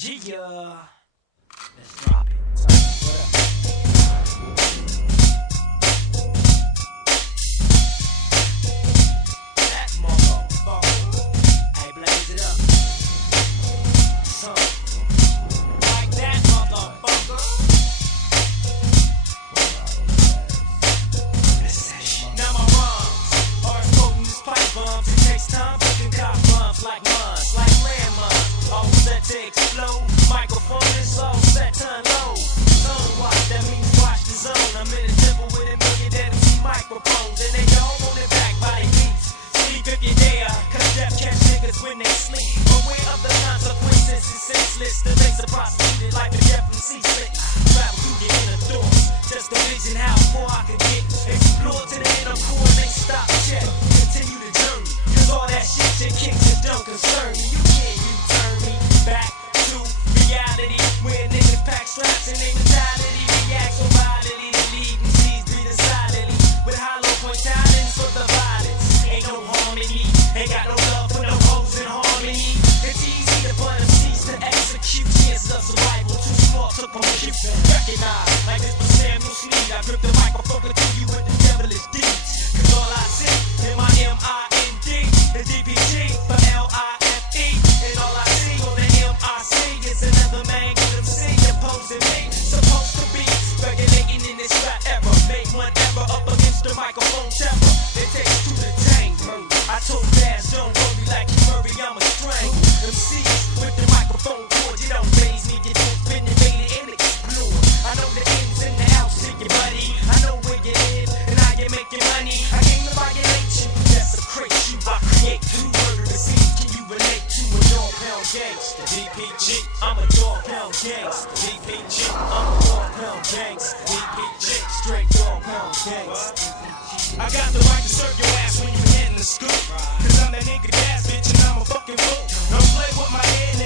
Yeah. Let's drop it. That motherfucker. Hey, blaze it up. Like that motherfucker. Now my rhymes are as potent as pipe bombs. It takes time to concoct bombs like muns, like landmines. All set to explode. Microphone is all set to unload. Zone watch, that means watch the zone. I'm in a temple with a million MC microphones, and they all on their back by their beats. Speak if you're there, cause death catch niggas when they sleep. Aware of the consequences, it's senseless. The laser prosecuted like the death from C-slick. Travel through your inner thoughts, just a vision how far I could get. Explore to the inner core, then stop, check. Continue the journey, cause all that shit that kicks it don't concern me. You can't U-turn me back to reality, where niggas pack straps and they mentality reacts so violently. They leave me seeds breathing silently with hollow point talents for the violence. Ain't no harmony, ain't got no love for no hoes in harmony. It's easy to put them seeds to execute. Chances of survival too small to compute. Recognize like this was Samuel Sneed. I grip the microphone to you with the devilish deeds. Cause all I see in my M-I-N-D is DPG for L-I-F-E. And all I see on the M-I-C is another man with them C opposing me. Supposed to be regulating in this rap era. Made one error up against the microphone temper. It takes two to tango. I told Daz, don't worry like you worry, I'ma strangle them C's with the microphone cord. You don't phase me, you don't penetrate and explore. I know the ins and the outs to your buddy. I know where you live and how you make your money. I came to violate you, desecrate you. I create two murderous scenes. Can you relate to a Dogg Pound Gangstaz? DPG, I'm a Dogg Pound Gangstaz. DPG, I'm a Dogg Pound Gangstaz. DPG, straight Dogg Pound Gangstaz. I got the right to serve your ass when you hitting the scoop. Cause I'm that nigga Daz, bitch, and I'm a fucking fool. Don't play with my head,